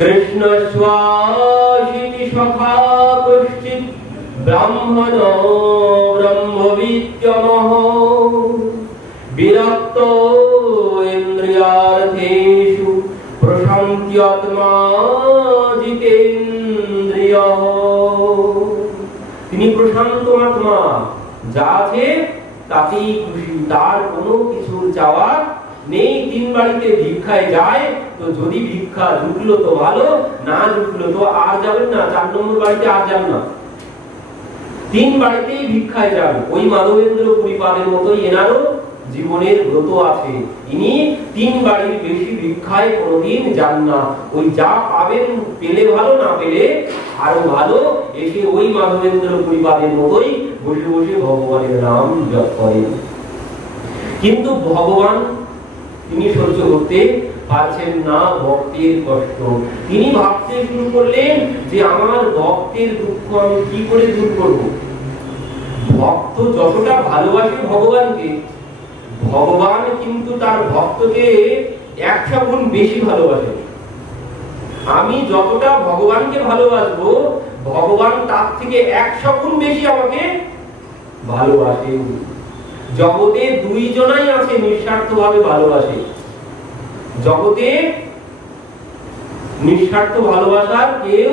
কৃষ্ণস্বাসিতি সখা কশ্চিৎ ব্রাহ্মণো ব্রহ্মবিদ্যমঃ বিরক্ত ইন্দ্রিয়ার্থেষু প্রশান্ত্যাত্মা জিতেন্দ্রিয়ঃ। তিনি প্রশান্ত আত্মা, যা আছে তাতেই খুশি, তার কোনো কিছু চাওয়া নেই। তিন বাড়িতে ভিক্ষায় যায়, তো যদি ভিক্ষা জুটলো তো ভালো, না জুটলো তো আর যাবেন না, 4 নম্বর বাড়িতে আর যান না, তিন বাড়িতেই ভিক্ষায় যান। ওই মাধবেন্দ্র পুরীপাদের মতোই এনারও জীবনের ব্রত আছে, ইনি তিন বাড়ির বেশি ভিক্ষায় কোনোদিন যান না। ওই যা পাবেন, পেলে ভালো, না পেলে আরো ভালো, এসে ওই মাধবেন্দ্র পুরীপাদের মতোই বসে বসে ভগবানের নাম জপ করেন। কিন্তু ভগবান তিনি সহ্য করতে পারছেন না ভক্তের কষ্ট। তিনি ভাবতে শুরু করলেন যে আমার ভক্তের দুঃখ আমি কি করে দূর করব। ভক্ত যতটা ভালোবাসে ভগবানকে, ভগবান কিন্তু তার ভক্তকে 100 গুণ বেশি ভালোবাসে। আমি যতটা ভগবানকে ভালোবাসবো, ভগবান তার থেকে 100 গুণ বেশি আমাকে ভালোবাসেন। জগতে দুইজনাই আছে নিঃস্বার্থভাবে ভালোবাসে। জগতে নিঃস্বার্থ ভালোবাসার কেউ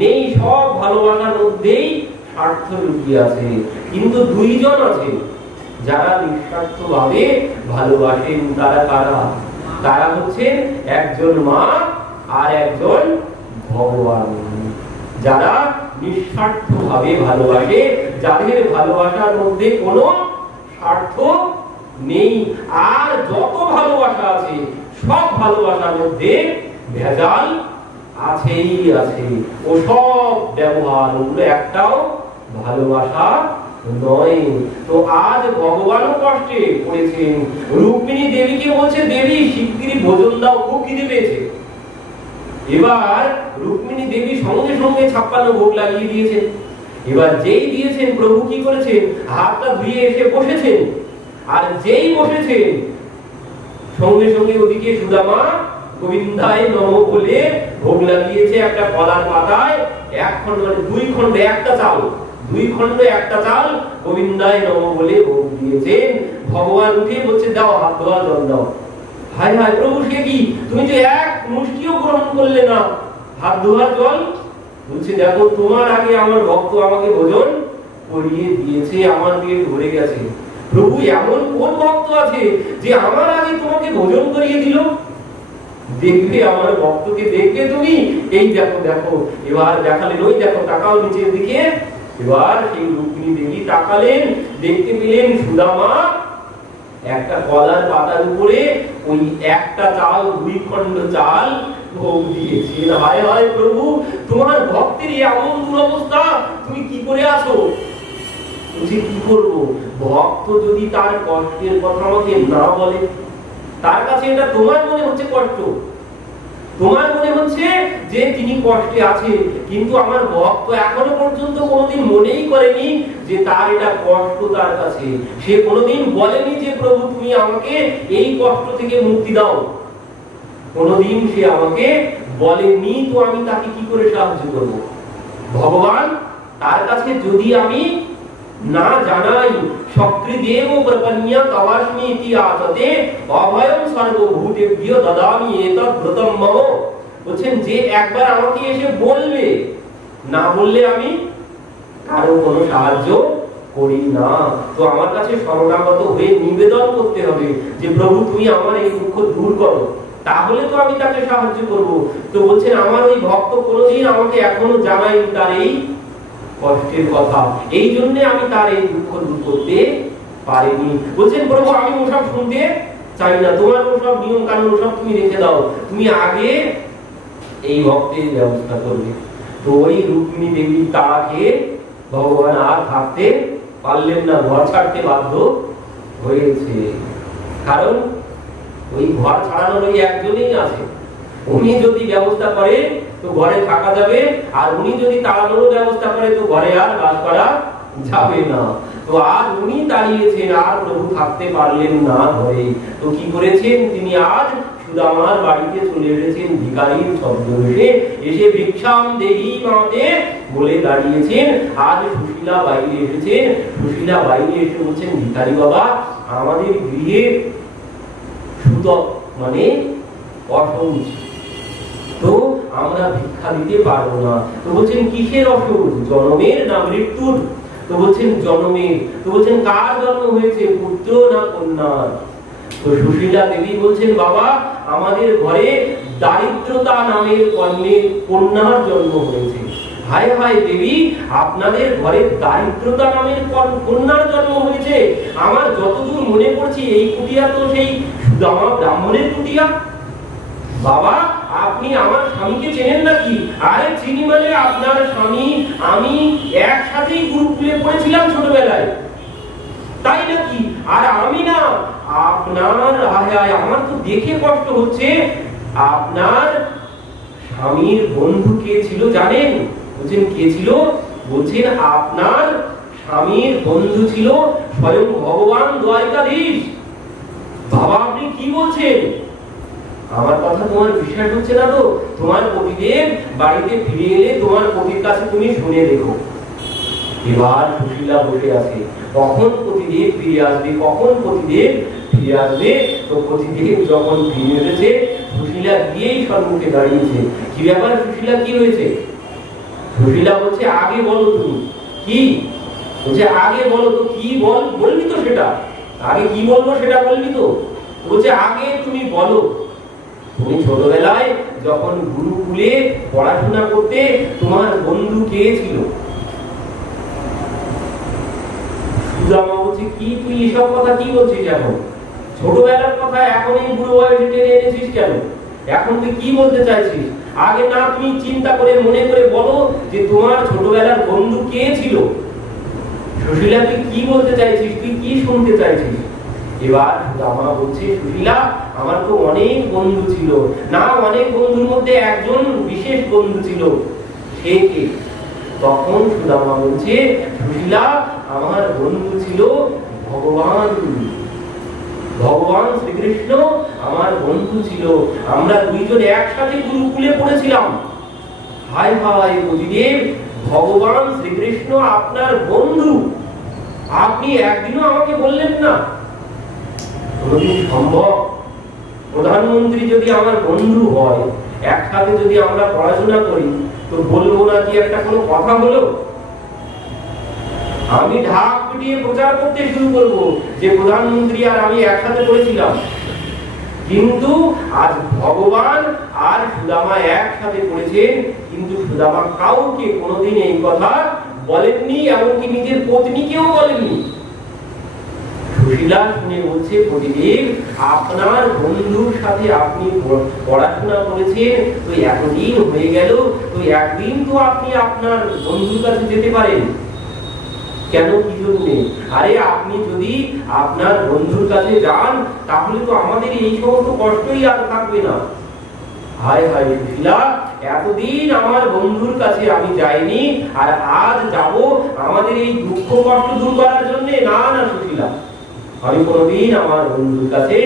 নেই, সব ভালোবাসার মধ্যেই স্বার্থ লুকিয়ে আছে। কিন্তু দুইজন আছে যারা নিঃস্বার্থভাবে ভালোবাসেন। তারা কারা? তারা হচ্ছেন একজন মা আর একজন ভগবান। যারা নিঃস্বার্থভাবে ভালোবাসে, যাদের ভালোবাসার মধ্যে কোনো স্বার্থ নেই। আর যত ভালোবাসা আছে, সব ভালোবাসার মধ্যে ভেজাল আছেই আছে। ও সব ব্যবহার, ওগুলো একটাও ভালোবাসা নয়। তো আজ ভগবানও কষ্টে পড়েছেন। রুক্মিণী দেবীকে বলছে, দেবী শিগগিরই ভোজন দাও, খুব খিদে পেয়েছে। এবার রুক্মিণী দেবী সঙ্গে সঙ্গে 56 ভোগ লাগিয়ে দিয়েছেন। এবার যেই দিয়েছেন, প্রভু কি করেছেন, হাতটা ধুয়ে এসে বসেছেন। আর যেই বসেছেন, সঙ্গে সঙ্গে ওদিকে সুদামা গোবিন্দায় নমঃ বলে ভোগ লাগিয়েছে একটা কলার পাতায়। 1 খণ্ড, মানে 2 খণ্ড, একটা চাল, 2 খণ্ড একটা চাল গোবিন্দায় নমঃ বলে ভোগ দিয়েছেন। ভগবান উঠে বলছে, দাও হাত ধোয়া জল দাও। হায় হায় প্রভু, সে কি, তুমি যে এক মুষ্টিও গ্রহণ করলে না, হাত ধোয়া জল। বলছে, দেখো তোমার আগে আমার ভক্ত আমাকে ভোজন করিয়ে দিয়েছে, আমার পেট ভরে গেছে। প্রভু, এমন কোন ভক্ত আছে যে আমার আগে তোমাকে ভোজন করিয়ে দিল? দেখবে আমার ভক্তকে, দেখবে তুমি, এই দেখো দেখো। এবার দেখালেন, ওই দেখো, তাকাও নিচের দিকে। এবার সেই রুক্মিণী দেবী তাকালেন, দেখতে পেলেন সুদামা একটা কলার পাতার উপরে ওই একটা চাল, 2 খণ্ড চাল ভোগ দিয়েছেন। হায় হায় প্রভু, তোমার ভক্তের এমন দুরবস্থা, তুমি কি করে আছো? বুঝি কি করবো? ভক্ত যদি তার কষ্টের কথা আমাকে না বলে, তার কাছে এটা তোমার মনে হচ্ছে কষ্ট, তোমার মনে হচ্ছে যে তিনি কষ্টে আছে, কিন্তু আমার ভক্ত এখনো পর্যন্ত কোনোদিন মনেই করেনি যে তার এটা কষ্ট তার কাছে। সে কোনোদিন বলেনি যে প্রভু তুমি আমাকে এই কষ্ট থেকে মুক্তি দাও, কোনোদিন সে আমাকে বলেনি। তো আমি তাকে কি করে সাহায্য করব? ভগবান তার কাছে যদি আমি না জানাই, সক্রিদেব প্রপন্যা তবাস্মি ইতি আততে অভয়ম সর্বভূতেভ্যো দদামি এতৎ ব্রতম মম। বলছেন, যে একবার আমাকে এসে বলবে, না বললে আমি কারো কোনো সাহায্য করি না। তো আমার কাছে শরণাগত হয়ে নিবেদন করতে হবে যে প্রভু তুমি আমার এই দুঃখ দূর করো, তাহলে তো আমি তাকে সাহায্য করব। তো বলছেন, আমার ওই ভক্ত কোনোদিন আমাকে এখনো জানায়নি তার এই কষ্টের কথা, এই জন্য আমি তার এই দুঃখ দূর করতে পারিনি। বলছেন, প্রভু আমি ওসব শুনতে চাই না, তোমার ওসব নিয়ম কানুন ওসব তুমি রেখে দাও, তুমি আগে এই ভক্তের ব্যবস্থা করবে। তো ওই রুক্মিণী দেবীর তাড়াকে ভগবান আর থাকতে পারলেন না, ঘর ছাড়তে বাধ্য হয়েছে। কারণ ওই ঘর ছাড়ানোর ওই একজনই আছে, উনি যদি ব্যবস্থা করে তো ঘরে থাকা যাবে, আর উনি যদি তাড়ানোর ব্যবস্থা করে তো ঘরে আর বাস করা যাবে না। তো আজ উনি দাঁড়িয়েছেন, আর প্রভু থাকতে পারলেন না ঘরে। তো কি করেছেন তিনি? আজ সুদামার বাড়িতে চলে এসেছেন ভিখারির ছদ্মবেশে, এসে ভিক্ষাম দেহি মাতে বলে দাঁড়িয়েছেন। আজ সুশীলা বাইরে এসেছেন, সুশীলা বাইরে এসে বলছেন, ভিখারি বাবা আমাদের গৃহে সুত মানে অসৌচ, তো আমরা ভিক্ষা দিতে পারবো না। তো বলছেন কিসের অসৌচ? জন্মের না মৃত্যুর? তো বলছেন জন্মের। তো বলছেন কার জন্ম হয়েছে, পুত্র না কন্যার? তো সুশীলা দেবী বলছেন, বাবা আমাদের ঘরে দারিদ্রতা নামের কন্যার জন্ম হয়েছে। হায় হায় দেবী, আপনাদের ঘরে দারিদ্রতা নামের কন্যার জন্ম হয়েছে? আমার যতদূর মনে পড়ছে এই কুটিয়া তো সেই সুদামা ব্রাহ্মণের কুটিয়া। বাবা আপনি আমার স্বামীকে চেনেন নাকি? আরে চিনি মানে আপনার স্বামী আমি একসাথেই গুরুকুলে পড়েছিলাম ছোটবেলায়, তাই নাকি? আর আমি না আপনার, আমার তো দেখে কষ্ট হচ্ছে, আপনার স্বামীর বন্ধু কে ছিল জানেন? বলছেন কে ছিল? বলছেন আপনার স্বামীর বন্ধু ছিল স্বয়ং ভগবান দ্বারকাধীশ। বাবা আপনি কি বলছেন? আমার কথা তোমার বিশ্বাস হচ্ছে না তো? তোমার পতিদেব বাড়িতে ফিরে এলে তোমার পতির কাছে তুমি শুনে দেখো। এবার সুশীলা বসে আছে, কখন পতিদেব ফিরে আসবে, কখন পতিদেব ফিরে আসবে। তো পতিদেব যখন ফিরে এসেছে, সুশীলা গিয়েই সম্মুখে দাঁড়িয়েছে। কি ব্যাপার সুশীলা, কি হয়েছে? সুশীলা বলছে আগে বলো তুমি কি? বলছে আগে বলো তো কি বলবি তো সেটা, আগে কি বলবো সেটা বলবি তো? বলছে আগে তুমি বলো, তুমি ছোটবেলায় যখন গুরুকুলে পড়াশোনা করতে তোমার বন্ধু কে ছিল? সুদামা বলছে কি তুই এসব কথা কি বলছিস এখন? ছোটবেলার কথা এখন এই বুড়ো বয়সে টেনে এনেছিস কেন? এখন তুই কি বলতে চাইছিস? আগে না তুমি চিন্তা করে মনে করে বলো যে তোমার ছোটবেলার বন্ধু কে ছিল। সুশীলা তুই কি বলতে চাইছিস, তুই কি শুনতে চাইছিস? এবার সুদামা বলছে সুশীলা আমার তো অনেক বন্ধু ছিল না, অনেক বন্ধুর মধ্যে একজন বিশেষ বন্ধু ছিল, সে কে? তখন সুদামা বলছে সুশীলা আমার বন্ধু ছিল ভগবান, ভগবান শ্রীকৃষ্ণ আমার বন্ধু ছিল, আমরা দুইজন একসাথে গুরুকুলে পড়েছিলাম। হায় হায় পতিদেব, ভগবান শ্রীকৃষ্ণ আপনার বন্ধু, আপনি একদিনও আমাকে বললেন না? কোনদিন সম্ভব? প্রধানমন্ত্রী যদি আমার বন্ধু হয়, একসাথে যদি আমরা পড়াশোনা করি, তো বলবো না কি একটা কোনো কথা হলো? আমি ঢাক পিটিয়ে প্রচার করতে শুরু করব যে প্রধানমন্ত্রী আর আমি একসাথে পড়েছিলাম। কিন্তু আজ ভগবান আর সুদামা একসাথে পড়েছেন, কিন্তু সুদামা কাউকে কোনোদিন এই কথা বলেননি, এমনকি নিজের পত্নীকেও বলেননি। সুশীলা শুনে বলছে পতিদেব আপনার বন্ধুর সাথে আপনি পড়াশোনা করেছেন, তো এতদিন হয়ে গেল, তো একদিন তো আপনি আপনার বন্ধুর কাছে যেতে পারেন কেন? কি জন্য? আরে আপনি যদি আপনার বন্ধুর কাছে যান তাহলে তো আমাদের এই সমস্ত কষ্টই আর থাকবে না। হায় হায় সুশীলা, এতদিন আমার বন্ধুর কাছে আমি যাইনি, আর আজ যাব আমাদের এই দুঃখ কষ্ট দূর করার জন্য? না না সুশীলা, আমি কোনোদিন আমার বন্ধুর কাছে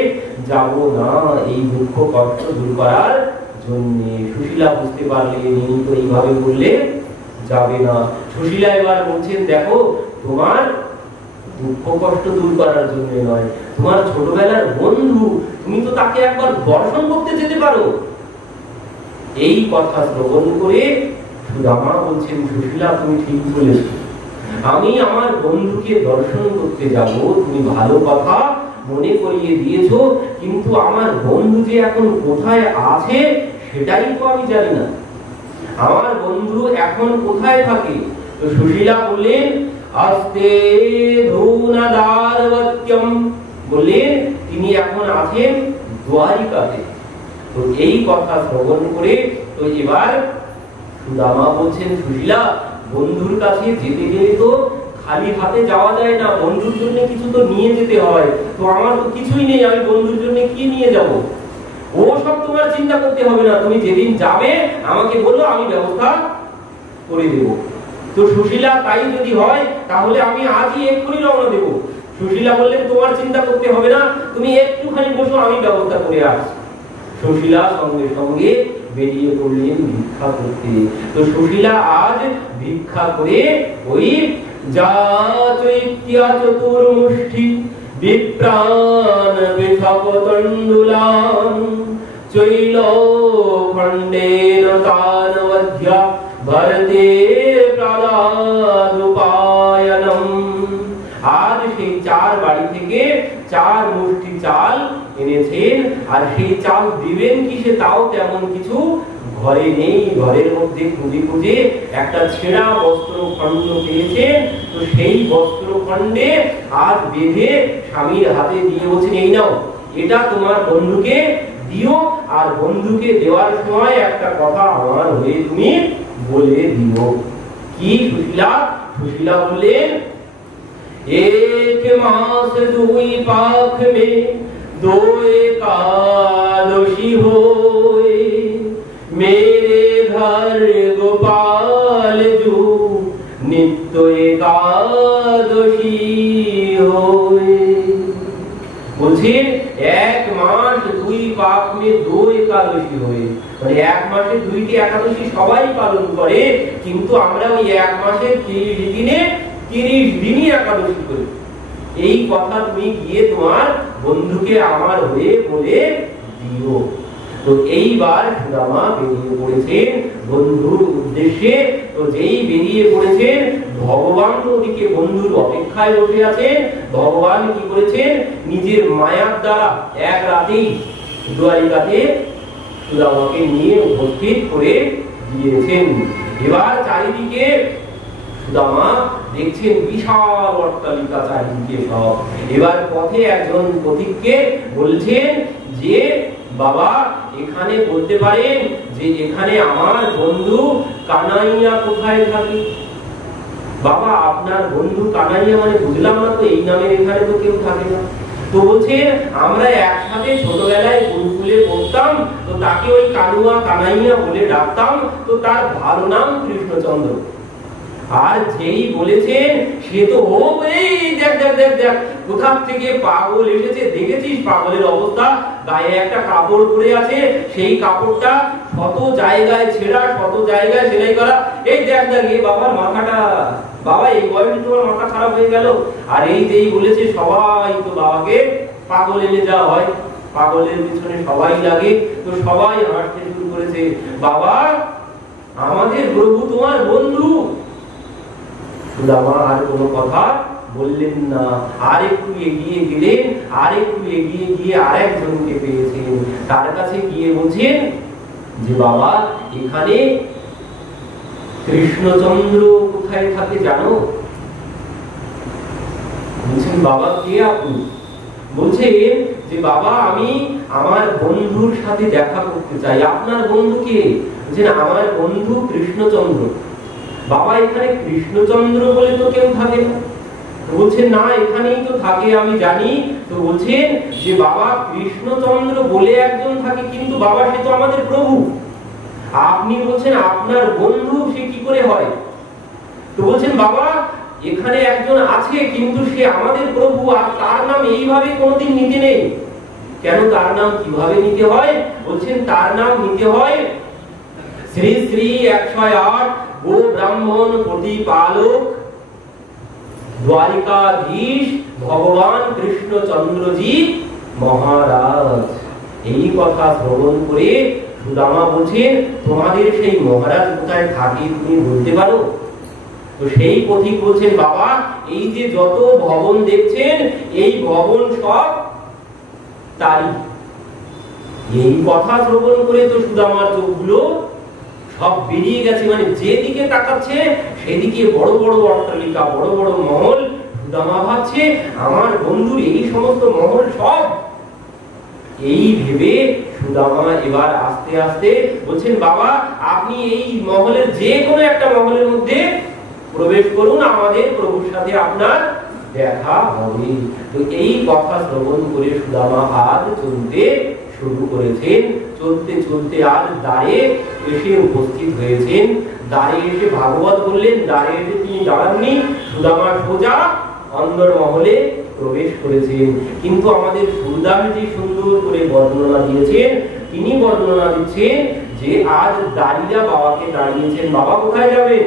যাব না এই দুঃখ কষ্ট দূর করার জন্য। সুশীলা বুঝতে পারলেন ইনি তো এইভাবে বললে যাবে না। সুশীলা এবার বলছেন দেখো তোমার দুঃখ কষ্ট দূর করার জন্য নয়, তোমার ছোটবেলার বন্ধু, তুমি তো তাকে একবার দর্শন করতে যেতে পারো। এই কথা শ্রবণ করে সুদামা বলছেন সুশীলা তুমি ঠিক বলেছো, আমি আমার বন্ধুকে দর্শন করতে যাব, তুমি ভালো কথা মনে করিয়ে দিয়েছো, কিন্তু আমার বন্ধু যে এখন কোথায় আছে সেটাই তো আমি জানি না। আমার বন্ধু এখন কোথায় থাকে? তো সুশীলা বললেন আস্তে ধূনাদারবত্যম, বললেন তিনি এখন আছেন দ্বারিকাতে। তো এই কথা শ্রবণ করে তো এবার সুদামা বলছেন সুশীলা বন্ধুর কাছে যেতে গেলে তো খালি হাতে যাওয়া যায় না, বন্ধুর জন্য কিছু তো নিয়ে যেতে হয়, তো আমার তো কিছুই নেই, আমি বন্ধুর জন্য কি নিয়ে যাব? ও সব তোমার চিন্তা করতে হবে না, তুমি যেদিন যাবে আমাকে বলো, আমি ব্যবস্থা করে দেব। তো সুশীলা তাই যদি হয় তাহলে আমি আজই এক্ষুনি রওনা দেব। সুশীলা বললেন তোমার চিন্তা করতে হবে না, তুমি একটুখানি বসো, আমি ব্যবস্থা করে আসছি। সুশীলা সঙ্গে সঙ্গে বেরিয়ে পড়লেন ভিক্ষা করতে। তো সুশীলা আজ ভিক্ষা করে ওই যা চৈত্য চতুর্মুষ্টি বিপ্রাণ বিথপতণ্ডুলান চৈল খণ্ডেন তানবধ্যা ভরতে প্রাদাদুপায়নম। আজ সেই চার বাড়ি থেকে 4 মুষ্টি চাল এনেছেন, আর সেই চাল দিবেন কিসে তাও তেমন কিছু ঘরে নেই। ঘরের মধ্যে খুঁজে খুঁজে একটা ছেঁড়া বস্ত্রখণ্ড পেয়েছেন। তো সেই বস্ত্রখণ্ডে আজ বেঁধে স্বামীর হাতে দিয়ে বলছেন, এই নাও, এটা তোমার বন্ধুকে দিও, আর বন্ধুকে দেওয়ার সময় একটা কথা আমার হয়ে তুমি বলে দিও। কি সুশীলা? সুশীলা বললেন, एक मास दुई पाख में दो एकादशी होए, मेरे घर गोपाल जू नित्य एकादशी होए। বলছেন 1 মাস 2 পাক মে 2 একাদশী হয়ে, মানে 1 মাসে 2টি একাদশী সবাই পালন করে, কিন্তু আমরা ওই 1 মাসে 30 দিনে 30 দিনই একাদশী করি। এই কথা তুমি গিয়ে তোমার বন্ধুকে আমার হয়ে বলে দিও। তো এইবার সুদামা বেরিয়ে পড়েছেন বন্ধুর উদ্দেশ্যে। তো যেই বেরিয়ে পড়েছেন, ভগবান ওদিকে বন্ধুর অপেক্ষায় বসে আছেন। ভগবান কি করেছেন? নিজের মায়ার দ্বারা এক রাতেই দ্বারিকাতে সুদামাকে নিয়ে উপস্থিত করে দিয়েছেন। এবার চারিদিকে সুদামা দেখছেন বিশাল অট্টালিকা চারিদিকে সব। এবার পথে একজন পথিককে বলছেন যে, বাবা এখানে বলতে পারেন যে এখানে আমার বন্ধু কানাইয়া কোথায় থাকে? বাবা আপনার বন্ধু কানাইয়া মানে বুঝলাম না তো, এই নামের এখানে তো কেউ থাকে না। তো বলছে, আমরা একসাথে ছোটবেলায় গুরুকুলে পড়তাম, তো তাকে ওই কানুয়া কানাইয়া বলে ডাকতাম, তো তার ভালো নাম কৃষ্ণচন্দ্র। আর যেই বলেছেন সে তো ও এই দেখ দেখ দেখ দেখ কোথা থেকে পাগল এসেছে, দেখেছিস পাগলের অবস্থা? গায়ে একটা কাপড় পরে আছে, সেই কাপড়টা শত জায়গায় ছেঁড়া, শত জায়গায় সেলাই করা। এই দেখ দেখ এই বাবার মাথাটা, বাবা এই বয়সে তোমার মাথা খারাপ হয়ে গেল। আর এই যেই বলেছে সবাই তো বাবাকে পাগল এনে যাওয়া হয়, পাগলের পিছনে সবাই লাগে। তো সবাই হাসতে শুরু করেছে, বাবা আমাদের প্রভু তোমার বন্ধু। সুদামা আর কোনো কথা বললেন না। আর একটু এগিয়ে গেলেন, আর একটু এগিয়ে গিয়ে আরেকজনকে পেয়েছেন। তার কাছে গিয়ে বলছেন যে, বাবা এখানে কৃষ্ণচন্দ্র কোথায় থাকে জানো? বলছেন, বাবা কে আপনি? বলছেন যে, বাবা আমি আমার বন্ধুর সাথে দেখা করতে চাই। আপনার বন্ধু কে? বলছেন, আমার বন্ধু কৃষ্ণচন্দ্র। বাবা এখানে কৃষ্ণচন্দ্র বলে তো কেউ থাকে না। বলছেন, না এখানেই তো থাকে, আমি জানি। তো বলছেন যে, বাবা কৃষ্ণচন্দ্র বলে একজন থাকে, কিন্তু বাবা সে তো আমাদের প্রভু। আপনি বলছেন আপনার বন্ধু, সে কি করে হয়? তো বলছেন, বাবা এখানে একজন আছে, কিন্তু সে আমাদের প্রভু, আর তার নাম এইভাবে কোনোদিন নিতে নেই। কেন তার নাম কিভাবে নিতে হয়? বলছেন তার নাম নিতে হয় শ্রী শ্রী 108 গো ব্রাহ্মণ প্রতিপালক দ্বারিকাধীশ ভগবান কৃষ্ণচন্দ্রজি মহারাজ। এই কথা শ্রবণ করে সুদামা বলছেন, তোমাদের সেই মহারাজ কোথায় থাকে তুমি বলতে পারো? তো সেই পথিক বলছেন, বাবা এই যে যত ভবন দেখছেন, এই ভবন সব তারই। এই কথা শ্রবণ করে তো সুদামার চোখগুলো সব বেরিয়ে গেছে, মানে যেদিকে তাকাচ্ছে সেদিকে বড় বড় অট্টালিকা, বড় বড় মহল। সুদামা ভাবছে আমার বন্ধুর এই সমস্ত মহল সব। এই ভেবে সুদামা এবার আস্তে আস্তে বলছেন, বাবা আপনি এই মহলের যে কোনো একটা মহলের মধ্যে প্রবেশ করুন, আমাদের প্রভুর সাথে আপনার দেখা হবে। তো এই কথা শ্রবণ করে সুদামা আজ চলতে শুরু করেছেন। চলতে চলতে আজ দ্বারে এসে উপস্থিত হয়েছেন। দ্বারে এসে ভাগবত বললেন, দ্বারে এসে তিনি দাঁড়াননি, সুদামা সোজা অন্দর মহলে প্রবেশ করেছেন। কিন্তু আমাদের সুরদাসজি সুন্দর করে বর্ণনা দিয়েছেন, তিনি বর্ণনা দিচ্ছেন যে আজ দাঁড়িয়া বাবাকে দাঁড়িয়েছেন, বাবা কোথায় যাবেন?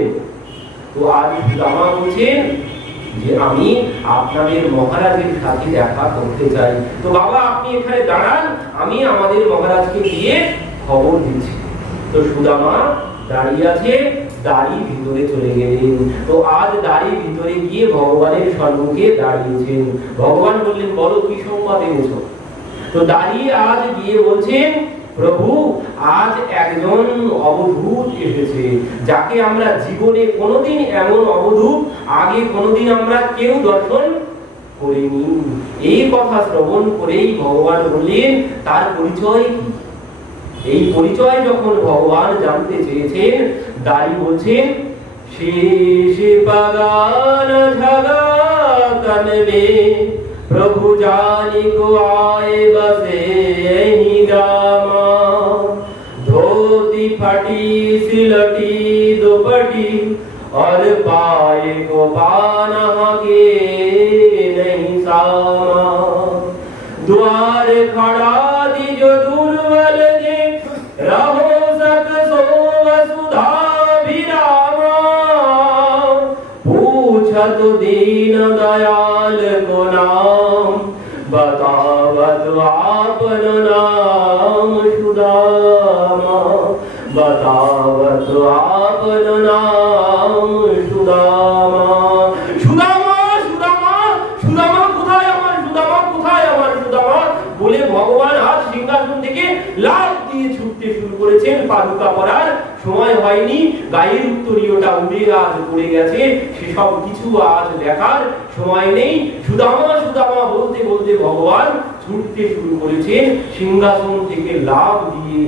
তো আজ সুদামা বলছেন যে আমি আপনাদের মহারাজের সাথে দেখা করতে চাই। তো বাবা আপনি এখানে দাঁড়ান, আমি আমাদের মহারাজকে গিয়ে খবর দিচ্ছি। তো সুদামা দাঁড়িয়ে আছে, দাঁড়ি ভিতরে চলে গেলেন। তো আজ দাঁড়ি ভিতরে গিয়ে ভগবানের সম্মুখে দাঁড়িয়েছেন। ভগবান বললেন বলো কি সংবাদ এনেছো? তো দাঁড়িয়ে আজ গিয়ে বলছেন প্রভু আজ একজন অবধূত এসেছে, যাকে আমরা জীবনে কোনোদিন এমন অবধূত আগে কোনোদিন আমরা কেউ দর্শন করিনি। এই কথা শ্রবণ করেই ভগবান বললেন তার পরিচয় কি? এই পরিচয় যখন ভগবান জানতে চেয়েছেন, দাঁড়ি বলছেন শেষে বাগান ঝাগা কানবে প্রভু জানি কো আয়ে বসে এই গ্রামা ধোতি ফাটি সিলটি দুপটি और पाए को पाना के नहीं सामा द्वार खड़ा दी जो दुर्बल दे रहो सत सो वसुधा विरामा पूछत दीन दयाल को नाम बतावत आपन नाम सुदामा बतावत आपन नाम सुदामा। सुदामा सुदामा सुदामा কোথায় আমার সুদামা, কোথায় আমার সুদামা বলে ভগবান আজ সিংহাসন থেকে লাফ দিয়ে ছুটতে শুরু করেছেন। পাদুকা পরার সময় হয়নি, গায়ের উত্তরীয়টা উড়ে আজ পড়ে গেছে, সেসব কিছু আজ দেখার সময় নেই। সুদামা সুদামা বলতে বলতে ভগবান ছুটতে শুরু করেছেন সিংহাসন থেকে লাফ দিয়ে।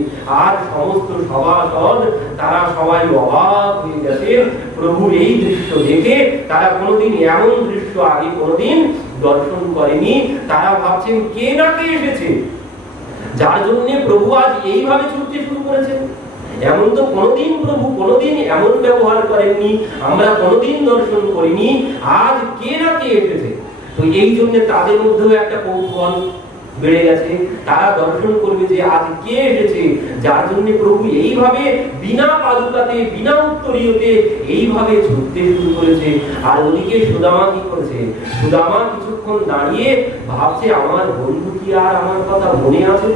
আজ সমস্ত সভাসদ তারা সবাই অবাক হয়ে গেছেন প্রভুর এই দৃশ্য দেখে। তারা কোনোদিন এমন দৃশ্য আগে কোনোদিন দর্শন করেনি। তারা ভাবছেন কে না কে এসেছে যার জন্য প্রভু আজ এইভাবে ছুটতে শুরু করেছেন। এমন তো কোনোদিন প্রভু কোনোদিন এমন ব্যবহার করেননি, আমরা কোনোদিন দর্শন করিনি। আজ কে না কে এসেছে। তো এই জন্য তাদের মধ্যেও একটা কৌতূহল বেড়ে গেছে। তারা দর্শন করবে যে আজ কে এসেছে যার জন্য প্রভু এইভাবে বিনা পাদুকাতে বিনা উত্তরীয়তে এইভাবে ছুটতে শুরু করেছে। আর ওদিকে সুদামা কি করেছে? সুদামা কিছুক্ষণ দাঁড়িয়ে ভাবছে আমার বন্ধু কি আর আমার কথা মনে আছে?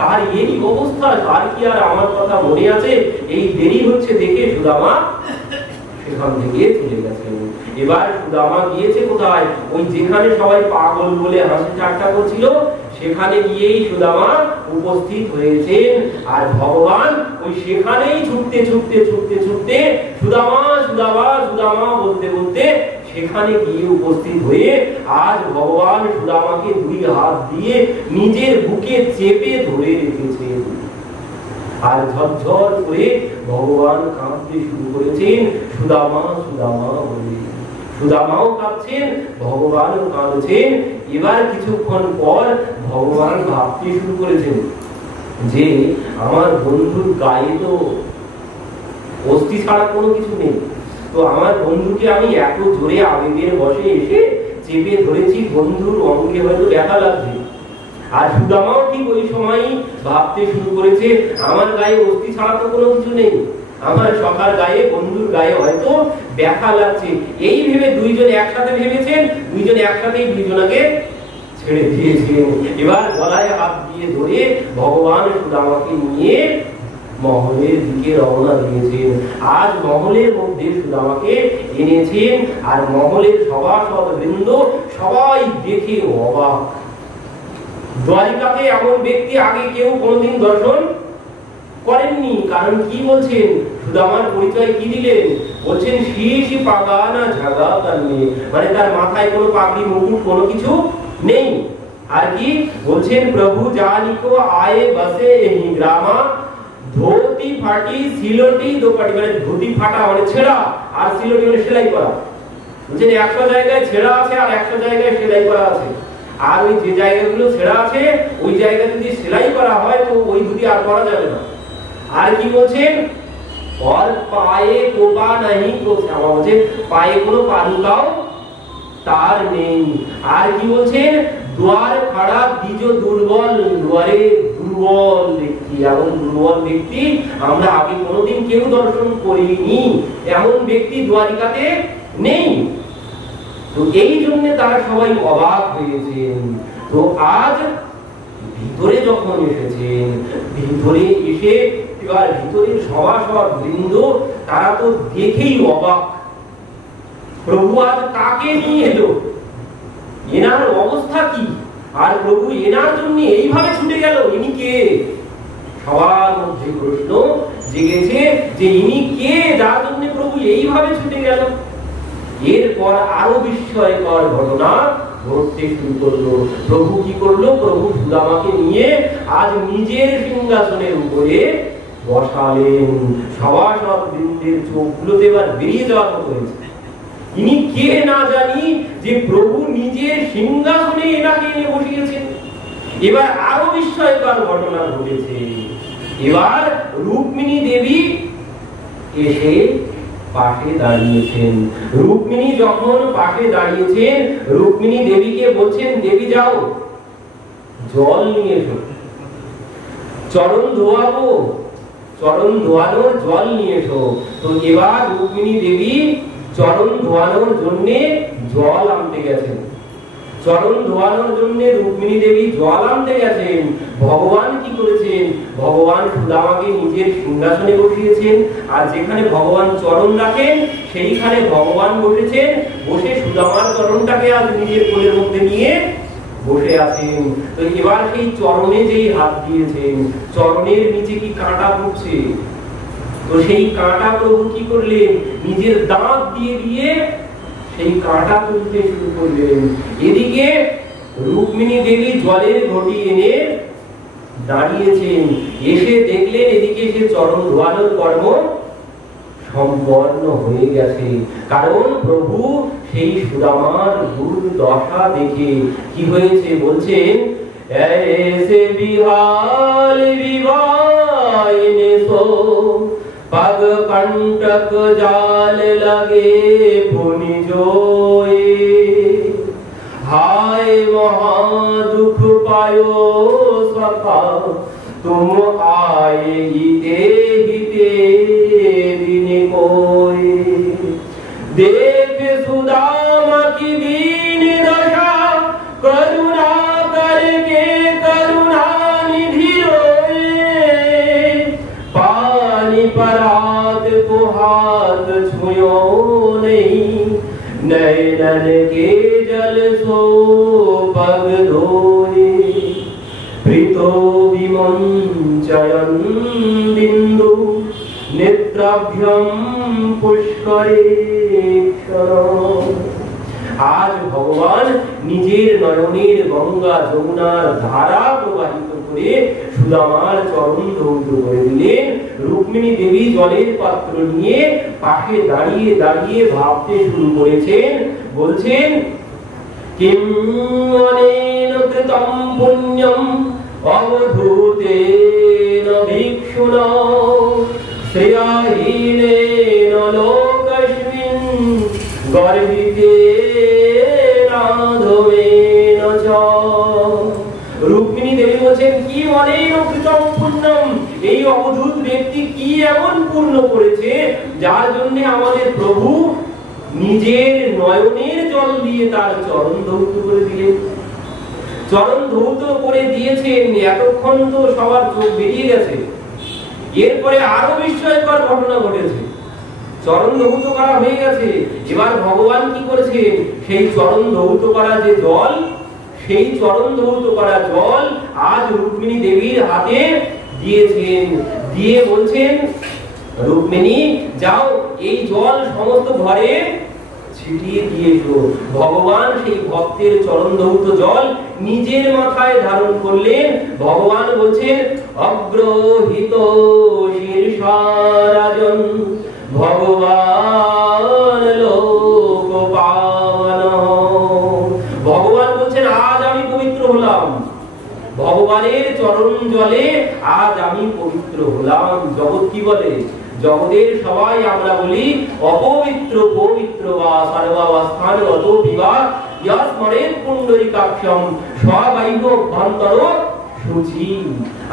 তার এই অবস্থা, তার কি আর আমার কথা মনে আছে? এই দেরি হচ্ছে দেখে সুদামা সেখান থেকে চলে গেছে। এবার সুদামা গিয়েছে কোথায়? ওই যেখানে সবাই পাগল বলে হাসি ঠাট্টা করছিল সেখানে গিয়েই সুদামা উপস্থিত হয়েছেন। আর ভগবান ওই সেখানেই ছুটতে ছুটতে ছুটতে ছুটতে সুদামা সুদামা সুদামা বলতে বলতে সেখানে গিয়ে উপস্থিত হয়ে আজ ভগবান সুদামাকে দুই হাত দিয়ে নিজের বুকে চেপে ধরে রেখেছেন। আর ঝরঝর করে ভগবান কাঁদতে শুরু করেছেন সুদামা সুদামা বলে। সুদামাও কাঁদছেন, ভগবানও কাঁদছেন। এবার কিছুক্ষণ পর ভগবান ভাবতে শুরু করেছেন যে আমার বন্ধুর গায়ে তো অস্থি ছাড়া কোনো কিছু নেই, তো আমার বন্ধুকে আমি এত জোরে আবেগের বশে এসে চেপে ধরেছি, বন্ধুর অঙ্গে হয়তো ব্যথা লাগছে। আর সুদামাও ঠিক ওই সময়ই ভাবতে শুরু করেছে আমার গায়ে অস্থি ছাড়া তো কোনো কিছু নেই, আমার সখার গায়ে বন্ধুর গায়ে হয়তো ব্যথা লাগছে। এই ভেবে দুইজন একসাথে ভেবেছেন, দুইজন একসাথেই দুইজনকে ছেড়ে দিয়েছেন। এবার গলায় হাত দিয়ে ধরে ভগবান সুদামাকে নিয়ে মহলের দিকে রওনা দিয়েছেন। আজ মহলের মধ্যে সুদামাকে এনেছেন। আর মহলের সভাসদ বৃন্দ সবাই দেখে অবাক। দ্বারিকাতে এমন ব্যক্তি আগে কেউ কোনোদিন দর্শন করেননি। কারণ কি বলছেন? সুদামার পরিচয় কি দিলেন? বলছেন শীর্ষি পাগানা ঝাগা কান্নে, মানে তার মাথায় কোনো পাগড়ি মুকুট কোনো কিছু নেই। আর কি বলছেন? প্রভু জানিকো আয়ে বসে এই গ্রামা ধোতি ফাটি সিলটি দোপাটি, মানে ধুতি ফাটা মানে ছেঁড়া আর সিলটি মানে সেলাই করা। বলছেন 100 জায়গায় ছেঁড়া আছে আর 100 জায়গায় সেলাই করা আছে। আর ওই যে জায়গাগুলো ছেঁড়া আছে ওই জায়গা যদি সেলাই করা হয় তো ওই ধুতি আর পরা যাবে না। আর কি বলছেন? और पाए कोपा नहीं तो क्षमा বলছে পায়ে কোনো পাদুকাও তার নেই। আর কি বলছেন? দ্বার খাড়া দ্বিজ দুর্বল, দুয়ারে দুর্বল ব্যক্তি, এমন দুর্বল ব্যক্তি আমরা আগে কোনোদিন কেউ দর্শন করিনি, এমন ব্যক্তি দ্বারিকাতে নেই। তো এই জন্য তারা সবাই অবাক হয়েছেন। তো আজ ভিতরে যখন এসেছেন, ভিতরে এসে এবার ভিতরের সভাসদ বৃন্দ তারা তো দেখেই অবাক, প্রভু আজ কাকে নিয়ে এলো, এনার অবস্থা কি, আর প্রভু এনার জন্য এইভাবে ছুটে গেল, ইনি কে? সবার মধ্যে প্রশ্ন জেগেছে যে ইনি কে, যার জন্য প্রভু এইভাবে ছুটে গেল। এরপর আরো বিস্ময়কর ঘটনা ঘটতে শুরু করলো। প্রভু কি করলো? প্রভু সুদামাকে নিয়ে আজ নিজের সিংহাসনের উপরে বসালেন। সভাসদ বৃন্দের চোখগুলোতে এবার বেরিয়ে যাওয়ার মতো হয়েছে। ইনি কে না জানি, যে প্রভু নিজের সিংহাসনে এনাকে এনে বসিয়েছেন। এবার আরো বিস্ময়কর ঘটনা ঘটেছে। এবার রুক্মিণী দেবী এসে পাশে দাঁড়িয়েছেন। রুক্মিণী যখন পাশে দাঁড়িয়েছেন, রুক্মিণী দেবীকে বলছেন, দেবী যাও জল নিয়ে এসো, চরণ ধোয়াবো, চরণ ধোয়ানোর জল নিয়ে এসো। তো এবার রুক্মিণী দেবী চরণ ধোয়ানোর জন্য জল আনতে গেছেন। চরণ ধোয়ানোর জন্য রুক্মিণী দেবী জল আনতে গেছেন। ভগবান কি করেছেন? ভগবান সুদামাকে নিজের সিংহাসনে বসিয়েছেন, আর যেখানে ভগবান চরণ রাখেন সেইখানে ভগবান বসেছেন। বসে সুদামার চরণটাকে আজ নিজের কোলের মধ্যে নিয়ে বসে আছেন। তো এবার সেই চরণে যেই হাত দিয়েছেন, চরণের নিচে কি কাঁটা পড়ছে, তো সেই কাঁটা প্রভু কি করলেন? নিজের দাঁত দিয়ে দিয়ে সেই কাঁটা তুলতে শুরু করলেন। এদিকে রুক্মিণী দেবী জলের ঘটি এনে দাঁড়িয়েছেন, এসে দেখলেন এদিকে সে চরণ ধোয়ানোর কর্ম সম্পন্ন হয়ে গেছে। কারণ প্রভু সেই সুদামার দুর্দশা দেখে কি হয়েছে বলছেন, ऐसे बिहाल विवाहिनी सो पग कंटक जाल लगे पुनि जोए, हाय महा दुख पायो सखा तुम आए हिते हिते दिन कोई, देख सुदामा की दीन दशा करुणा करके करुणा निधि रोए, पानी परात को हाथ छुयो नहीं, नैनन के जल सो पग धोए, प्रीतो विमंचयन बिंदु नेत्राभ्यम पुष्करे क्षण। आज भगवान নিজের নয়নের গঙ্গা যমুনার ধারা প্রবাহিত করে সুদামার চরণ ধৌত করে দিলেন। রুক্মিণী দেবী জলের পাত্র নিয়ে পাশে দাঁড়িয়ে দাঁড়িয়ে ভাবতে শুরু করেছেন। বলছেন, কিম অনেন কৃতম পুণ্যম অবধূতেন ভিক্ষুনা শ্রেয়াহীনেন লোকস্মিন গর্হিতেন আধমেন চ। রুক্মিণী দেবী বলছেন, কি অনেন কৃতম পুণ্যম, এই অবধূত ব্যক্তি কি এমন পূর্ণ করেছে যার জন্য আমাদের প্রভু নিজের নয়নের জল দিয়ে তার চরণ ধৌত করে দিলেন। চরণ ধৌত করে দিয়েছেন, এতক্ষণ তো সবার চোখ বেরিয়ে গেছে। এরপরে আরো বিস্ময়কর ঘটনা ঘটেছে। চরণ ধৌত করা হয়ে গেছে, এবার ভগবান কি করেছেন? সেই চরণ ধৌত করা যে জল, সেই চরণ ধৌত করা জল আজ রুক্মিণী দেবীর হাতে দিয়েছেন। দিয়ে বলছেন, রুক্মিণী যাও এই জল সমস্ত ঘরে ছিটিয়ে দিয়েছো। ভগবান সেই ভক্তের চরণ ধৌত জল নিজের মাথায় ধারণ করলেন। ভগবান বলছেন, অগ্রহিত শীর্ষারাজন ভগবান লোকপাল। ভগবান বলছেন, আজ আমি পবিত্র হলাম, ভগবানের চরণ জলে আজ আমি পবিত্র হলাম। জগৎ কি বলে? জগতের সবাই আমরা বলি অপবিত্র পবিত্র বা সর্বাবস্থান অত বিবাহ ইয়াস্মরেত পুণ্ডরিকাক্ষম স্ববায়ু অভ্যন্তর শুচি,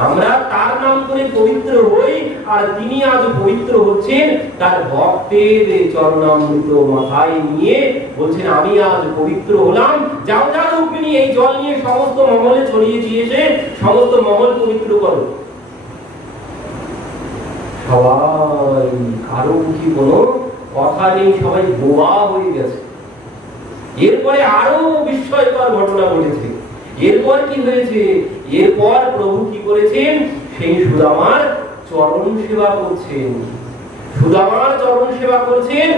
আমরা তার নাম করে পবিত্র হই, আর তিনি আজ পবিত্র হচ্ছেন তার ভক্তের চরণামৃত মাথায় নিয়ে বলছেন আমি আজ পবিত্র হলাম। যাও যাও রুক্মিণী, এই জল নিয়ে সমস্ত মহলে ছড়িয়ে দিয়েছে, সমস্ত মহল পবিত্র করো। সবাই, কারো কি কোনো কথা নেই, সবাই বোবা হয়ে গেছে। এরপরে আরো বিস্ময়কর ঘটনা ঘটেছে। এরপর কি হয়েছে? এরপর প্রভু কি করেছেন? সেই সুদামার চরণ সেবা করছেন, সুদামার চরণ সেবা করছেন।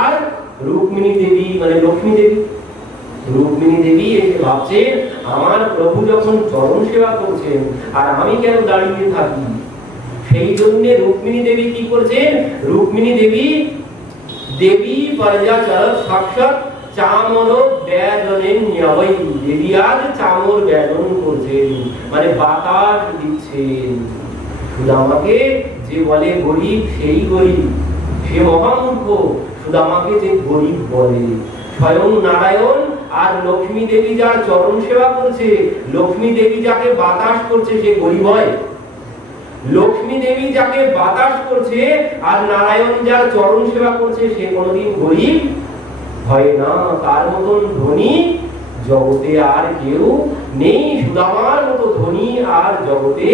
আর রুক্মিণী দেবী মানে লক্ষ্মী দেবী, রুক্মিণী দেবী এসে ভাবছেন আমার প্রভু যখন চরণ সেবা করছেন আর আমি কেন দাঁড়িয়ে থাকি। সেই জন্য রুক্মিণী দেবী কি করছেন? রুক্মিণী দেবী দেবী পর্যাচর সাক্ষাৎ চামর বেদনে নিয়বই, দেবী আজ চামর বেদন করছেন, মানে বাতাস দিচ্ছেন। সুদামাকে যে বলে গরিব সেই গরিব, সে মহামূর্খ। সুদামাকে যে গরিব বলে, স্বয়ং নারায়ণ আর লক্ষ্মী দেবী যার চরণ সেবা করছে, লক্ষ্মী দেবী যাকে বাতাস করছে সে গরিব হয়? লক্ষ্মী দেবী যাকে বাতাস করছে আর নারায়ণ যার চরণ সেবা করছে সে কোনোদিন গরিব হয় না। তার মতন ধনী জগতে আর কেউ নেই, সুদামার মতো ধনী আর জগতে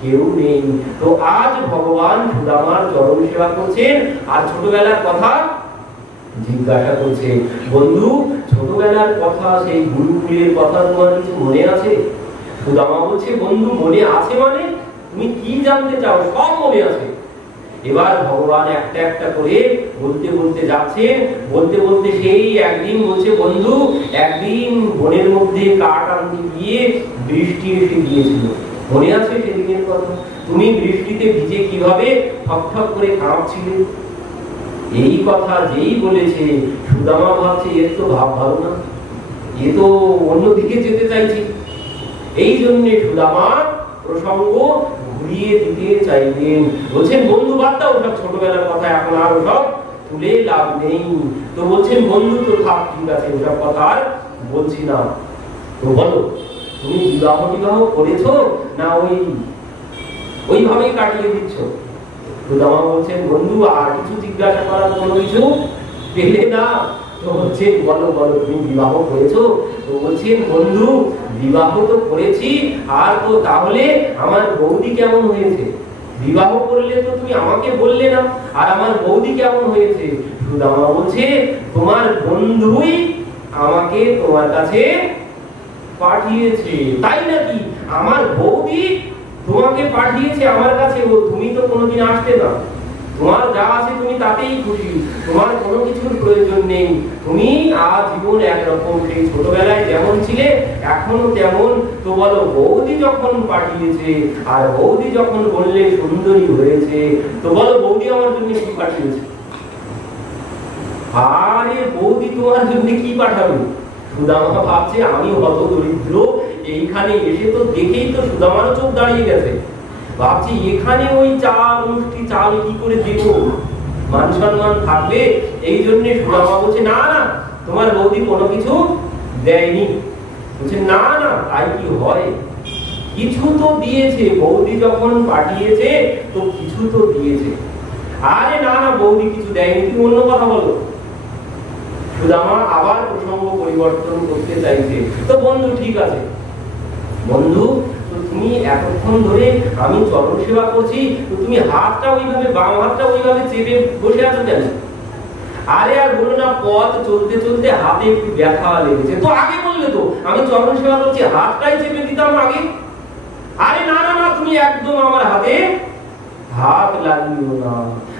কেউ নেই। তো আজ ভগবান সুদামার চরণ সেবা করছেন আর ছোটবেলার কথা জিজ্ঞাসা করছে। বন্ধু, ছোটবেলার কথা, সেই গুরুকুলের কথা তোমার কিছু মনে আছে? সুদামা বলছে বন্ধু মনে আছে মানে তুমি কি জানতে চাও? সব মনে আছে। এবার ভগবান একটা একটা করে বলতে বলতে যাচ্ছেন, বলতে বলতে সেই একদিন বলছে বন্ধু একদিন বনের মধ্যে কাঠ আনতে গিয়ে বৃষ্টি এসে গিয়েছিল, মনে আছে সেদিনের কথা? তুমি বৃষ্টিতে ভিজে কিভাবে ঠক ঠক করে কাঁপছিলে। এই কথা যেই বলেছে সুদামা ভাবছে এর তো ভাব ভালো না, এ তো অন্যদিকে যেতে চাইছে। এই জন্য সুদামা প্রসঙ্গ ঘুরিয়ে দিতে চাইলেন। বলছেন বন্ধু বাদ দাও ওসব ছোটবেলার কথা, এখন আর ওসব তুলে লাভ নেই। তো বলছেন বন্ধু তো থাক, ঠিক আছে, ওসব কথা আর বলছি না। তো বলো তুমি বিবাহ বিবাহ করেছো না ওইভাবেই কাটিয়ে দিচ্ছ? সুদামা বলছেন বন্ধু আর কিছু জিজ্ঞাসা করার কোনো কিছু পেলে না? তো বলছেন বলো বলো তুমি বিবাহ করেছো? তো বলছেন বন্ধু বিবাহ তো করেছি, আর তো তাহলে আমার বৌদি কেমন হয়েছে? বিবাহ করলে তো তুমি আমাকে বললে না, আর আমার বৌদি কেমন হয়েছে? সুদামা বলছে তোমার বন্ধুই আমাকে তোমার কাছে পাঠিয়েছে। তাই নাকি? আমার বৌদি তোমাকে পাঠিয়েছে আমার কাছে? ও তুমি তো কোনোদিন আসতে না, তোমার যা আছে তুমি তাতেই খুশি, তোমার কোনো কিছুর প্রয়োজন নেই, তুমি আজীবন একরকম সেই ছোটবেলায় যেমন ছিলে এখনো তেমন। তো বলো বৌদি যখন পাঠিয়েছে আর বৌদি যখন বললে সুন্দরী হয়েছে, তো বলো বৌদি আমার জন্য কি পাঠিয়েছে? আরে বৌদি তোমার জন্য কি পাঠাবে? সুদামা ভাবছে আমি হত দরিদ্র, এইখানে এসে তো দেখেই তো সুদামার চোখ দাঁড়িয়ে গেছে। ভাবছি এখানে ওই চাল মুষ্টি চাল কি করে দেব, মান সম্মান থাকবে? এই জন্য সুদামা বলছে না না তোমার বৌদি কোনো কিছু দেয়নি। বলছে না না তাই কি হয়, কিছু তো দিয়েছে, বৌদি যখন পাঠিয়েছে তো কিছু তো দিয়েছে। আরে না না বৌদি কিছু দেয়নি, তুমি অন্য কথা বলো। সুদামা আবার প্রসঙ্গ পরিবর্তন করতে চাইছে। তো বন্ধু ঠিক আছে, বন্ধু তুমি এতক্ষণ ধরে আমি চরণ সেবা করছি, তো তুমি হাতটা ওইভাবে বাম হাতটা ওইভাবে চেপে বসে আছো কেন? আরে আর বলো না, পথ চলতে চলতে হাতে একটু ব্যথা লেগেছে। তো আগে বললে তো আমি চরণ সেবা করছি, হাতটাই চেপে দিতাম আগে। আরে না না না তুমি একদম আমার হাতে হাত লাগিও না।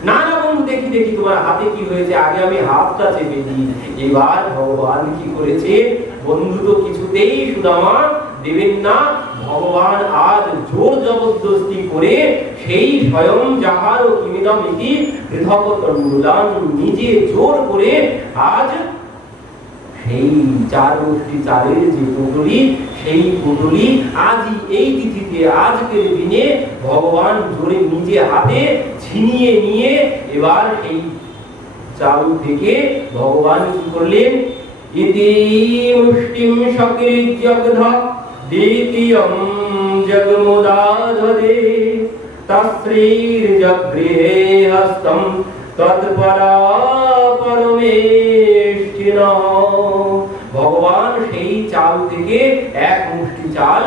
না না বন্ধু দেখি দেখি তোমার হাতে কি হয়েছে, আগে আমি হাতটা চেপে দিই। এবার ভগবান কি করেছে, বন্ধু তো কিছুতেই সুদামা দেবেন না। ভগবান আজ জোর জবরদস্তি করে সেই স্বয়ং যাহার কিমিদম ইতি পৃথক তণ্ডুলান, নিজে জোর করে আজ সেই চার মুষ্টি চালের যে পুটলি, সেই পুটলি আজই এই তিথিতে আজকের দিনে ভগবান জোরে নিজে হাতে ছিনিয়ে নিয়ে এবার সেই চাল থেকে ভগবান কি করলেন, ইতি মুষ্টিম সকৃত্যগ্ধ দ্বিতীয়ম जगमुदाधदे तस्रीर्जगृहे हस्तं तत्परा परमेष्ठिना। ভগবান সেই চাল থেকে এক মুষ্টি চাল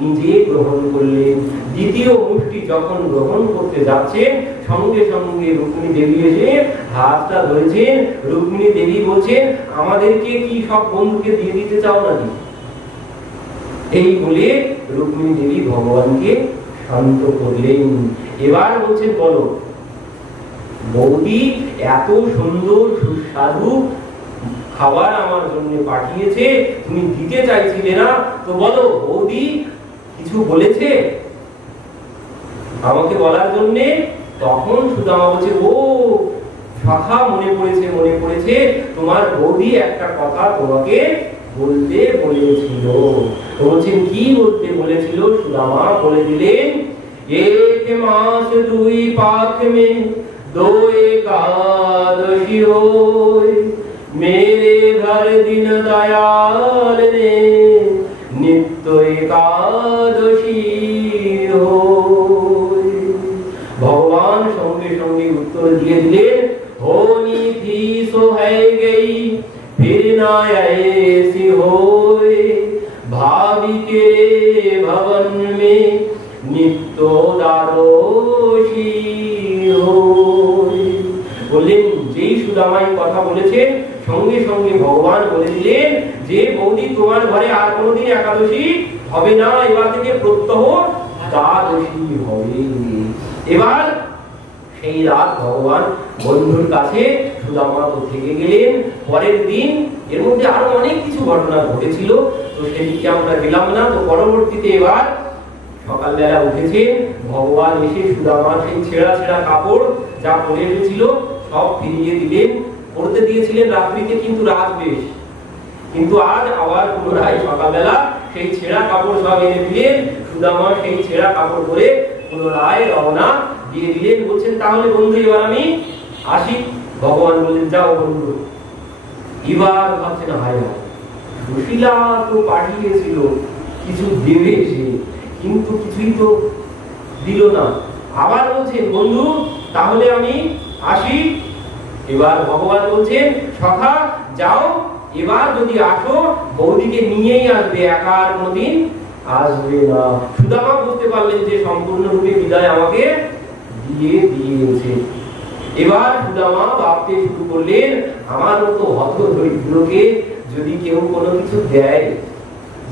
নিজে গ্রহণ করলেন। দ্বিতীয় মুষ্টি যখন গ্রহণ করতে যাচ্ছেন সঙ্গে সঙ্গে রুক্মিণী দেবী এসে হাতটা ধরেছেন। রুক্মিণী দেবী বলছেন, আমাদেরকে কি সব বন্ধুকে দিয়ে দিতে চাও নাকি? এই বলে রুক্মিণী দেবী ভগবানকে শান্ত করলেন। এবার বলছেন, বলো বৌদি এত সুন্দর সুস্বাদু খাবার আমার জন্য পাঠিয়েছে, তুমি দিতে চাইছিলে না, তো বলো বৌদি কিছু বলেছে আমাকে বলার জন্য? তখন সুদামা বলছে, ও সখা, মনে পড়েছে তোমার বৌদি একটা কথা তোমাকে বলতে বলেছিল। বলছেন, কি বলতে বলেছিল? সুদামা বলে দিলেন, एक मास दुई पाख में दो एकादशी होय, मेरे घर दिन दयाल ने नित्य एकादशी होय। भगवान সঙ্গে সঙ্গে উত্তর দিয়ে দিলেন, होनी थी सो है गई, फिर ना ऐसी होय, भाभी के भवन में নিত্য দ্বাদশী হোয়। বললেন, যেই সুদামাই কথা বলেছেন সঙ্গে সঙ্গে ভগবান বলে দিলেন যে বৌদি তোমার ঘরে আর কোনোদিন একাদশী হবে না, এবার থেকে প্রত্যহ দ্বাদশী হবে। এবার সেই রাত ভগবান বন্ধুর কাছে সুদামা তো থেকে গেলেন। পরের দিন এর মধ্যে আরো অনেক কিছু ঘটনা ঘটেছিল, তো সেদিকে আমরা গেলাম না। তো পরবর্তীতে এবার সকালবেলা উঠেছেন ভগবান, এসে সুদামার সেই ছেঁড়া ছেঁড়া কাপড় যা পরে এসেছিল সব ফিরিয়ে দিলেন। পরতে দিয়েছিলেন রাত্রিতে, কিন্তু রাত বেশ, কিন্তু আজ আবার পুনরায় সকালবেলা সেই ছেঁড়া কাপড় সব এনে দিলেন। সুদামা সেই ছেঁড়া কাপড় পরে পুনরায় রওনা দিয়ে দিলেন। বলছেন, তাহলে বন্ধু এবার আমি আসি। ভগবান বললেন, যাও বন্ধু। এবার ভাবছেন, হায় হায়, সুশীলা তো পাঠিয়েছিল কিছু দেবে সে, কিন্তু কিছুই তো দিল না। আবার বলছেন, বন্ধু তাহলে আমি আসি। এবার ভগবান বলছেন, সখা যাও, এবার যদি আসো বৌদিকে নিয়েই আসবে, একা আর কোনদিন আসবে না। সুদামা বুঝতে পারলেন যে সম্পূর্ণরূপে বিদায় আমাকে দিয়ে দিয়েছে। এবার সুদামা ভাবতে শুরু করলেন, আমার মতো হত দরিদ্রকে যদি কেউ কোনো কিছু দেয়,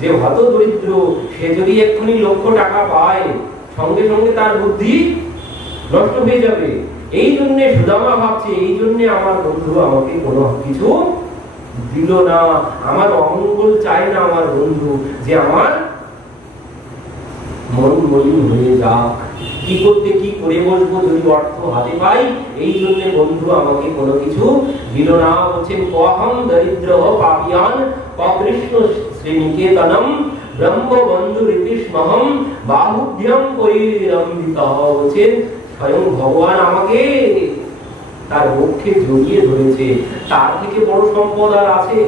যে হত দরিদ্র সে যদি এক্ষুনি লক্ষ টাকা পায়, সঙ্গে সঙ্গে তার বুদ্ধি নষ্ট হয়ে যাবে। এই জন্য সুদামা ভাবছে, এই জন্য আমার বন্ধু আমাকে কোনো কিছু দিল না, আমার অমঙ্গল চায় না আমার বন্ধু, যে আমার মন মলিন হয়ে যাক, কি করতে কি করে বসবো যদি অর্থ হাতে পাই, এই জন্য বন্ধু আমাকে কোনো কিছু দিল না। বলছেন, কহম দরিদ্র পাপিয়ান কৃষ্ণ শ্রীনিকেতনম ব্রহ্ম বন্ধু রীতিষ্মহম বাহুভ্যম পরিরম্বিতঃ। বলছেন, স্বয়ং ভগবান আমাকে তার বক্ষে জড়িয়ে ধরেছে, তার থেকে বড় সম্পদ আর আছে?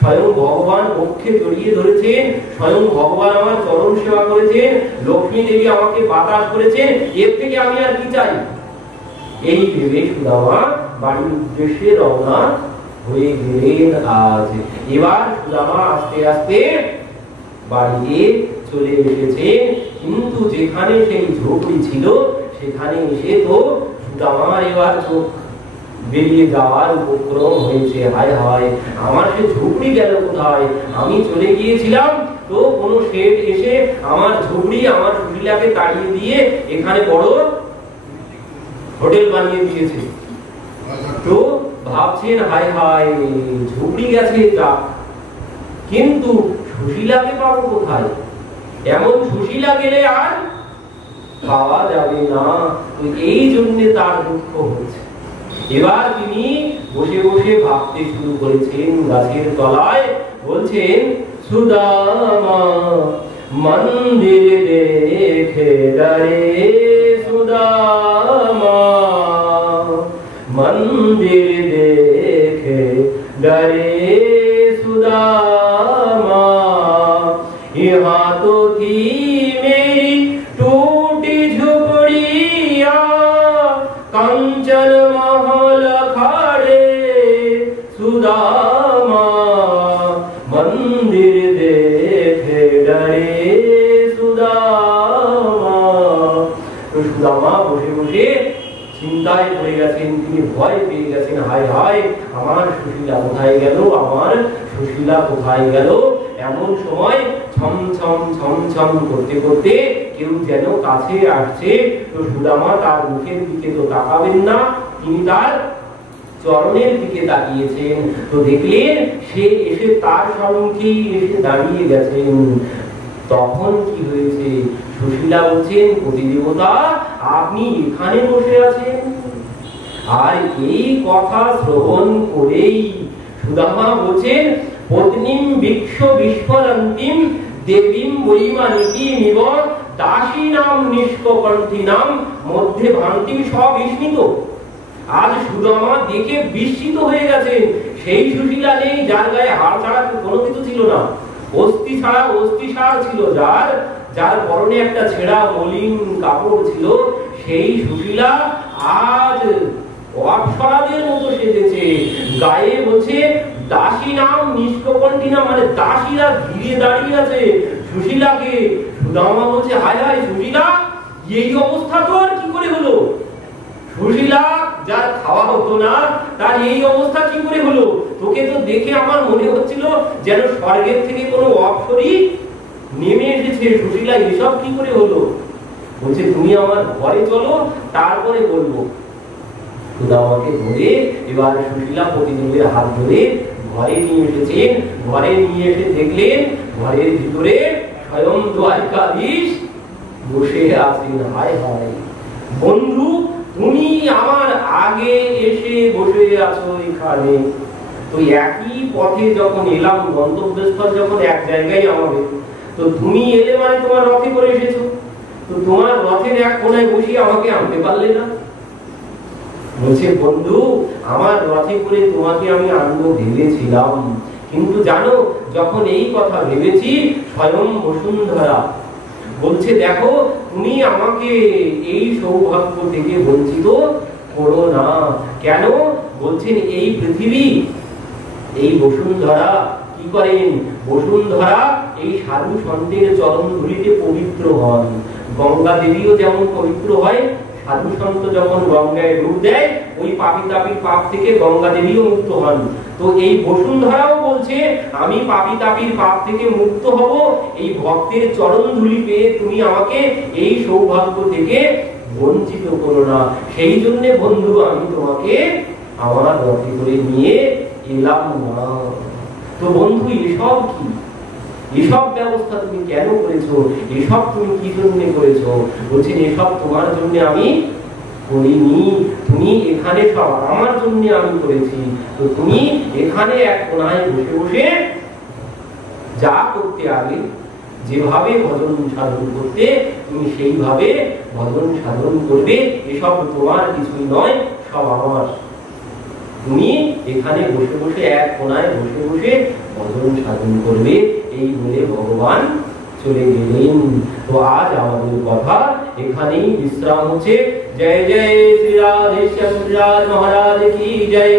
স্বয়ং ভগবান বক্ষে জড়িয়ে ধরেছেন, স্বয়ং ভগবান আমার চরণ সেবা করেছেন, লক্ষ্মী দেবী আমাকে বাতাস করেছেন, এর থেকে আমি আর কি চাই? এই ভেবে সুদামা বাড়ির উদ্দেশ্যে রওনা হয়ে গেলেন আজ। এবার সুদামা আস্তে আস্তে বাড়িতে চলে এসেছেন, কিন্তু যেখানে সেই ঝোপড়ি ছিল সেখানে এসে তো সুদামার এবার চোখ বেরিয়ে যাওয়ার উপক্রম হয়েছে। হায় হায়, আমার সে ঝুপড়ি গেল কোথায়? আমি চলে গিয়েছিলাম তো কোন শেঠ এসে আমার ঝুপড়ি, আমার সুশীলাকে তাড়িয়ে দিয়ে এখানে বড় হোটেল বানিয়ে দিয়েছে। তো ভাবছেন, হায় হায়, ঝুপড়ি গেছে যা, কিন্তু সুশীলাকে পাবো কোথায়? এমন সুশীলা গেলে আর পাওয়া যাবে না। তো এই জন্য তার দুঃখ হচ্ছে। এবার তিনি বসে বসে ভাবতে শুরু করেছেন গাছের তলায়। বলছেন, সুদামা মন্দির দেখে ডরে, সুদামা মন্দির দেখে ডরে, সুদামা यहाँ तो थी मेरी গেছেন, তিনি ভয় পেয়ে গেছেন, হায় হায় আমার সুশীলা কোথায় গেল, আমার সুশীলা কোথায় গেল। এমন সময় ছম ছম ছম ছম করতে করতে কেউ যেন কাছে আসছে। তো সুদামা তার মুখের দিকে তো তাকাবেন না, তিনি তার চরণের দিকে তাকিয়েছেন। তো দেখলেন সে এসে তার সম্মুখেই এসে দাঁড়িয়ে গেছেন। তখন কি হয়েছে, সুশীলা বলছেন, পতিদেবতা আপনি এখানে বসে আছেন। আর এই কথা শ্রবণ করেই সুদামা বলছেন, পত্নীম বিক্ষ বিস্ফরন্তিম দেবীম বৈমানিকীমিব দাসীনাম নিষ্কণ্ঠিনাম মধ্যে ভান্তিম সবিস্মিত। আজ সুদামা দেখে বিস্মিত হয়ে গেছেন। সেই সুশীলা নেই যার গায়ে হাড় ছাড়া কোনো কিছু ছিল না, অস্থি ছাড়া অস্থিসার ছিল, যার পরনে একটা ছেঁড়া মলিন কাপড় ছিল। সেই সুশীলা আজ অপ্সরাদের মতো সেজেছে। গায়ে বলছে দাসী নাম নিষ্কণ্ঠিনা, মানে দাসীরা ঘিরে দাঁড়িয়ে আছে সুশীলাকে। সুদামা বলছে, হায় হায় সুশীলা, এই অবস্থা তো আর কি করে হলো? সুশীলা যার খাওয়া হতো না তার এই অবস্থা কি করে হলো? তোকে তো দেখে আমার মনে হচ্ছিল যেন স্বর্গের থেকে কোনো অপ্সরী নেমে এসেছে। সুশীলা এসব কি করে হলো? বলছে তুমি আমার ঘরে চলো, তারপরে বলবো। সুদামাকে ধরে এবার সুশীলা পতিদেবের হাত ধরে ঘরে নিয়ে এসেছেন। ঘরে নিয়ে এসে দেখলেন ঘরের ভিতরে স্বয়ং দ্বারকাধীশ বসে আছেন। হায় হায় বন্ধু, তুমি আমার আগে এসে বসে আছো এখানে। তো একই পথে যখন এলাম, গন্তব্যস্থল যখন এক জায়গায় আমাদের, তো তুমি এলে মানে তোমার রথে করে এসেছো, তো তোমার রথের এক কোনায় বসিয়ে আমাকে আনতে পারলে না? বলছে বন্ধু, আমার রথে করে তোমাকে আমি আনবো ভেবেছিলাম, কিন্তু জানো যখন এই কথা ভেবেছি স্বয়ং বসুন্ধরা বলছে দেখো তুমি আমাকে এই সৌভাগ্য থেকে বঞ্চিত করো না। কেন? বলছেন এই পৃথিবী, এই বসুন্ধরা কি করেন? বসুন্ধরা এই সাধু সন্তের চরণ ধুলিতে পবিত্র হন। গঙ্গা দেবীও যেমন পবিত্র হয়, সাধু সন্ত যখন গঙ্গায় ডুব দেয় ওই পাপী তাপীর পাপ থেকে গঙ্গা দেবীও মুক্ত হন। তো এই বসুন্ধরাও বলছে আমি পাপী তাপীর পাপ থেকে মুক্ত হব এই ভক্তের চরণ ধুলি পেয়ে, তুমি আমাকে এই সৌভাগ্য থেকে বঞ্চিত করো না। সেই জন্য বন্ধু আমি তোমাকে আমার রথে করে নিয়ে এলাম না। তো বন্ধু এসব কি, এসব ব্যবস্থা তুমি কেন করেছো? এসব তুমি কি জন্য করেছো? বলছেন এসব তোমার জন্য আমি করিনি, তুমি এখানে সব আমার জন্য আমি করেছি। তো তুমি এখানে এক কোনায় বসে বসে যা করতে আগে যেভাবে ভজন সাধন করতে তুমি সেইভাবে ভজন সাধন করবে। এসব তোমার কিছুই নয়, সব আমার। তুমি এখানে বসে বসে এক কোনায় বসে বসে ভজন সাধন করবে। এই বলে ভগবান চলে গেলেন। তো আজ আমাদের কথা এখানেই বিশ্রাম হচ্ছে। জয় জয় শ্রী রাধেশ্যাম মহারাজ কি জয়।